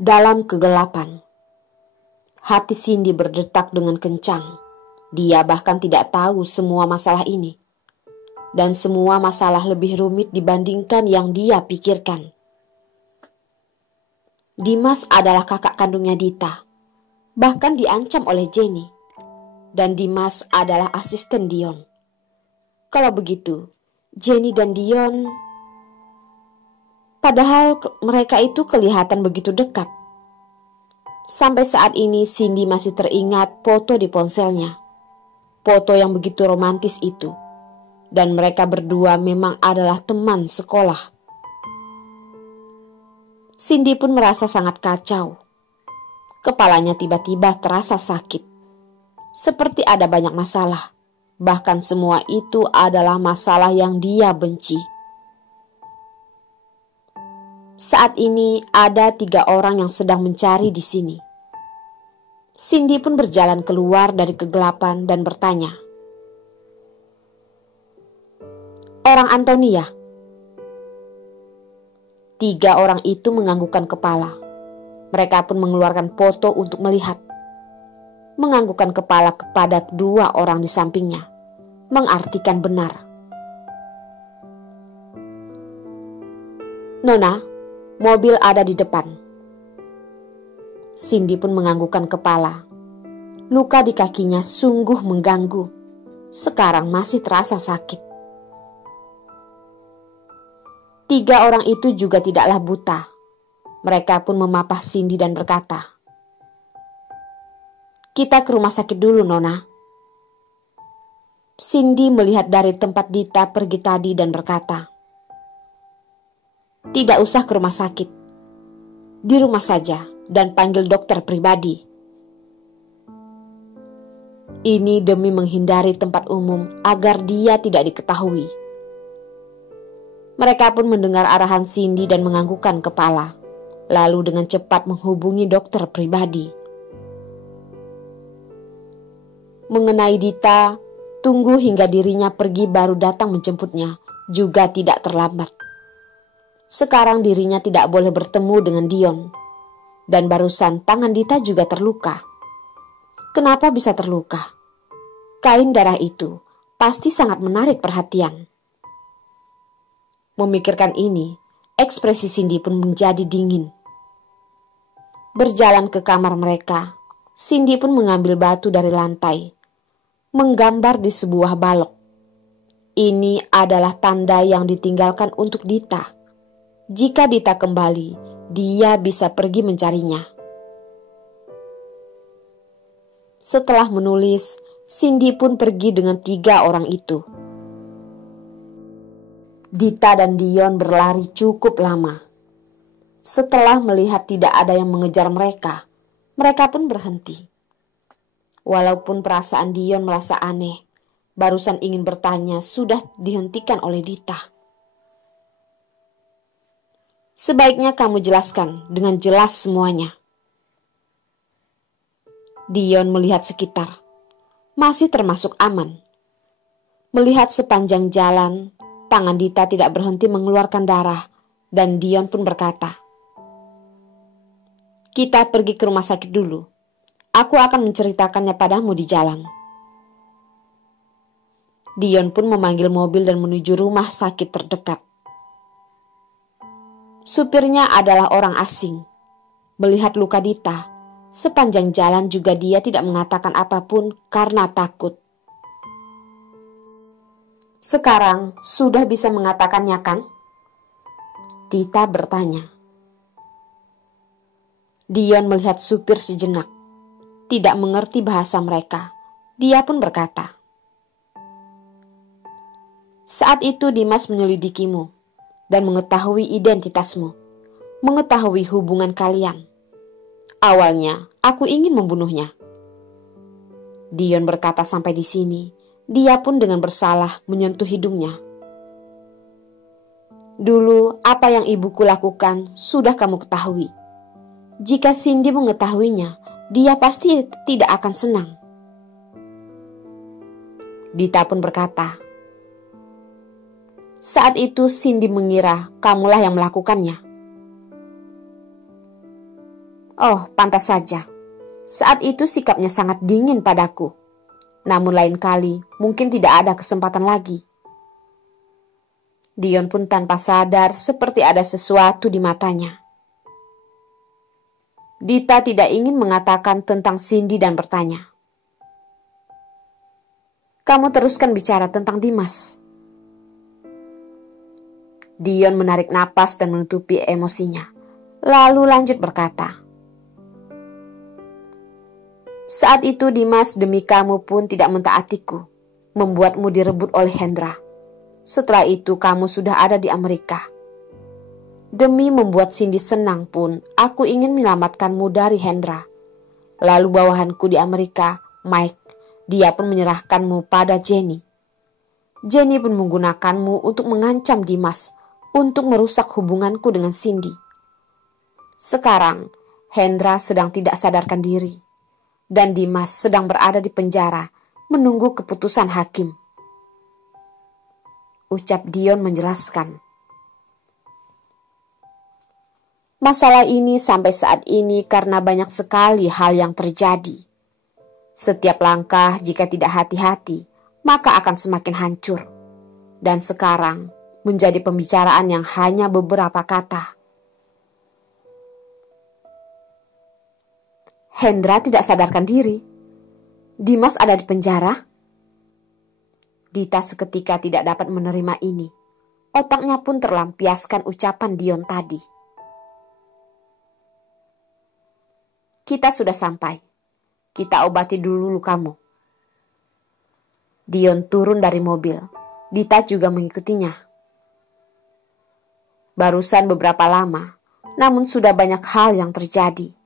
Dalam kegelapan, hati Cindy berdetak dengan kencang. Dia bahkan tidak tahu semua masalah ini. Dan semua masalah lebih rumit dibandingkan yang dia pikirkan. Dimas adalah kakak kandungnya Dita. Bahkan diancam oleh Jenny. Dan Dimas adalah asisten Dion. Kalau begitu, Jenny dan Dion... Padahal mereka itu kelihatan begitu dekat. Sampai saat ini Cindy masih teringat foto di ponselnya. Foto yang begitu romantis itu. Dan mereka berdua memang adalah teman sekolah. Cindy pun merasa sangat kacau. Kepalanya tiba-tiba terasa sakit. Seperti ada banyak masalah. Bahkan semua itu adalah masalah yang dia benci. Saat ini ada 3 orang yang sedang mencari di sini. Cindy pun berjalan keluar dari kegelapan dan bertanya, "Orang Antonia?" 3 orang itu menganggukkan kepala. Mereka pun mengeluarkan foto untuk melihat. Menganggukkan kepala kepada 2 orang di sampingnya, mengartikan benar. "Nona, mobil ada di depan." Cindy pun menganggukkan kepala. Luka di kakinya sungguh mengganggu. Sekarang masih terasa sakit. 3 orang itu juga tidaklah buta. Mereka pun memapah Cindy dan berkata, "Kita ke rumah sakit dulu, Nona." Cindy melihat dari tempat Dita pergi tadi dan berkata, "Tidak usah ke rumah sakit. Di rumah saja dan panggil dokter pribadi." Ini demi menghindari tempat umum agar dia tidak diketahui. Mereka pun mendengar arahan Cindy dan menganggukkan kepala, lalu dengan cepat menghubungi dokter pribadi. Mengenai Dita, tunggu hingga dirinya pergi baru datang menjemputnya juga tidak terlambat. Sekarang dirinya tidak boleh bertemu dengan Dion. Dan barusan tangan Dita juga terluka. Kenapa bisa terluka? Kain darah itu pasti sangat menarik perhatian. Memikirkan ini, ekspresi Cindy pun menjadi dingin. Berjalan ke kamar mereka, Cindy pun mengambil batu dari lantai, menggambar di sebuah balok. Ini adalah tanda yang ditinggalkan untuk Dita. Jika Dita kembali, dia bisa pergi mencarinya. Setelah menulis, Cindy pun pergi dengan 3 orang itu. Dita dan Dion berlari cukup lama. Setelah melihat tidak ada yang mengejar mereka, mereka pun berhenti. Walaupun perasaan Dion merasa aneh, barusan ingin bertanya sudah dihentikan oleh Dita. "Sebaiknya kamu jelaskan dengan jelas semuanya." Dion melihat sekitar. Masih termasuk aman. Melihat sepanjang jalan, tangan Dita tidak berhenti mengeluarkan darah, dan Dion pun berkata, "Kita pergi ke rumah sakit dulu. Aku akan menceritakannya padamu di jalan." Dion pun memanggil mobil dan menuju rumah sakit terdekat. Supirnya adalah orang asing. Melihat luka Dita, sepanjang jalan juga dia tidak mengatakan apapun karena takut. "Sekarang sudah bisa mengatakannya kan?" Dita bertanya. Dion melihat supir sejenak. Tidak mengerti bahasa mereka. Dia pun berkata, "Saat itu Dimas menyelidikimu dan mengetahui identitasmu, mengetahui hubungan kalian. Awalnya, aku ingin membunuhnya." Dion berkata sampai di sini, dia pun dengan bersalah menyentuh hidungnya. "Dulu, apa yang ibuku lakukan sudah kamu ketahui. Jika Cindy mengetahuinya, dia pasti tidak akan senang." Dita pun berkata, "Saat itu Cindy mengira kamulah yang melakukannya." Oh, pantas saja. Saat itu sikapnya sangat dingin padaku. Namun lain kali mungkin tidak ada kesempatan lagi. Dion pun tanpa sadar seperti ada sesuatu di matanya. Dita tidak ingin mengatakan tentang Cindy dan bertanya, "Kamu teruskan bicara tentang Dimas." Dion menarik napas dan menutupi emosinya, lalu lanjut berkata, "Saat itu Dimas demi kamu pun tidak mentaatiku, membuatmu direbut oleh Hendra. Setelah itu kamu sudah ada di Amerika. Demi membuat Cindy senang pun, aku ingin menyelamatkanmu dari Hendra. Lalu bawahanku di Amerika, Mike, dia pun menyerahkanmu pada Jenny. Jenny pun menggunakanmu untuk mengancam Dimas, untuk merusak hubunganku dengan Cindy. Sekarang, Hendra sedang tidak sadarkan diri. Dan Dimas sedang berada di penjara menunggu keputusan hakim," ucap Dion menjelaskan. Masalah ini sampai saat ini karena banyak sekali hal yang terjadi. Setiap langkah jika tidak hati-hati, maka akan semakin hancur. Dan sekarang menjadi pembicaraan yang hanya beberapa kata. Hendra tidak sadarkan diri. Dimas ada di penjara. Dita seketika tidak dapat menerima ini. Otaknya pun terlampiaskan ucapan Dion tadi. "Kita sudah sampai. Kita obati dulu lukamu." Dion turun dari mobil. Dita juga mengikutinya. Barusan beberapa lama, namun sudah banyak hal yang terjadi.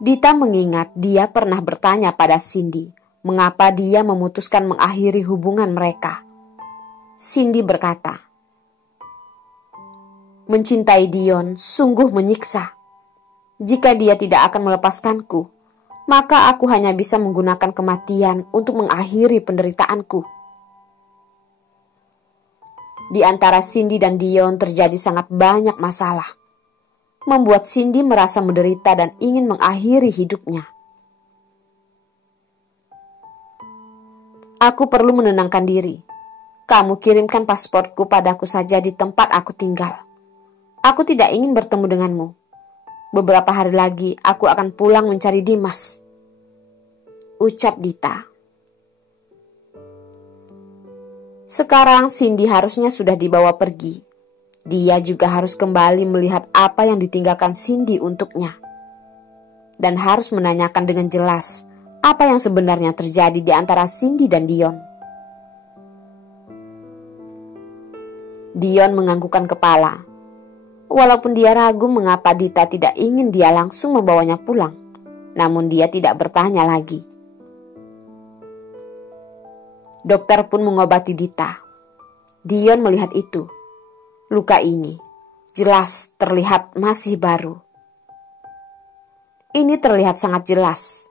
Dita mengingat dia pernah bertanya pada Cindy mengapa dia memutuskan mengakhiri hubungan mereka. Cindy berkata, "Mencintai Dion sungguh menyiksa. Jika dia tidak akan melepaskanku, maka aku hanya bisa menggunakan kematian untuk mengakhiri penderitaanku." Di antara Cindy dan Dion terjadi sangat banyak masalah, membuat Cindy merasa menderita dan ingin mengakhiri hidupnya. "Aku perlu menenangkan diri. Kamu kirimkan pasporku padaku saja di tempat aku tinggal. Aku tidak ingin bertemu denganmu. Beberapa hari lagi aku akan pulang mencari Dimas," ucap Dita. Sekarang Cindy harusnya sudah dibawa pergi. Dia juga harus kembali melihat apa yang ditinggalkan Cindy untuknya. Dan harus menanyakan dengan jelas apa yang sebenarnya terjadi di antara Cindy dan Dion. Dion menganggukkan kepala. Walaupun dia ragu mengapa Dita tidak ingin dia langsung membawanya pulang, namun dia tidak bertanya lagi. Dokter pun mengobati Dita. Dion melihat itu. Luka ini jelas terlihat masih baru. Ini terlihat sangat jelas,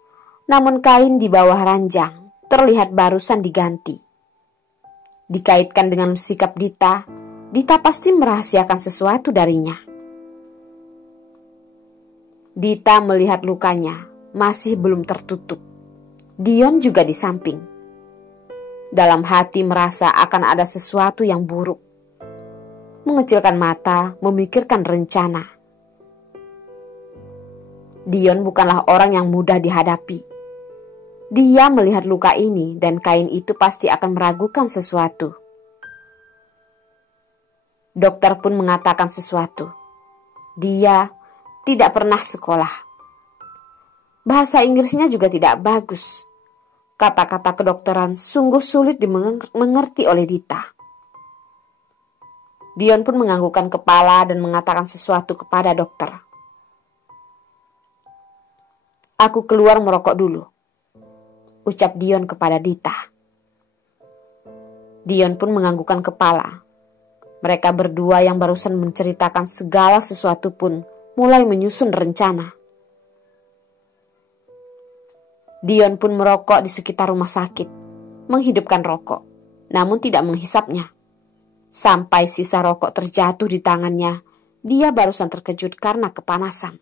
namun kain di bawah ranjang terlihat barusan diganti. Dikaitkan dengan sikap Dita, Dita pasti merahasiakan sesuatu darinya. Dita melihat lukanya masih belum tertutup. Dion juga di samping. Dalam hati merasa akan ada sesuatu yang buruk. Mengecilkan mata, memikirkan rencana. Dion bukanlah orang yang mudah dihadapi. Dia melihat luka ini dan kain itu pasti akan meragukan sesuatu. Dokter pun mengatakan sesuatu. Dia tidak pernah sekolah. Bahasa Inggrisnya juga tidak bagus. Kata-kata kedokteran sungguh sulit dimengerti oleh Dita. Dion pun menganggukkan kepala dan mengatakan sesuatu kepada dokter. "Aku keluar merokok dulu," ucap Dion kepada Dita. Dion pun menganggukkan kepala. Mereka berdua yang barusan menceritakan segala sesuatu pun mulai menyusun rencana. Dion pun merokok di sekitar rumah sakit, menghidupkan rokok, namun tidak menghisapnya. Sampai sisa rokok terjatuh di tangannya, dia barusan terkejut karena kepanasan.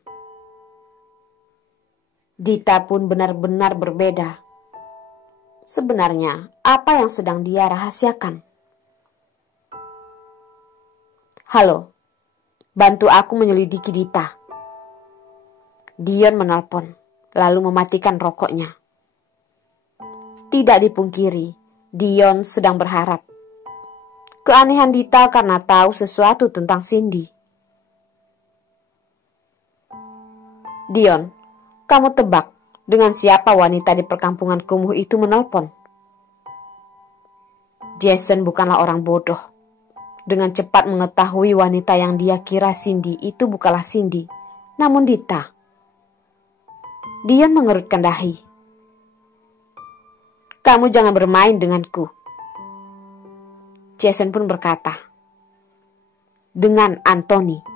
Dita pun benar-benar berbeda. Sebenarnya, apa yang sedang dia rahasiakan? Halo, bantu aku menyelidiki Dita. Dion menelpon, lalu mematikan rokoknya. Tidak dipungkiri, Dion sedang berharap. Keanehan Dita karena tahu sesuatu tentang Cindy. Dion, kamu tebak dengan siapa wanita di perkampungan kumuh itu menelpon? Jason bukanlah orang bodoh. Dengan cepat mengetahui wanita yang dia kira Cindy itu bukanlah Cindy, namun Dita. Dion mengerutkan dahi. Kamu jangan bermain denganku. Jason pun berkata, dengan Anthony.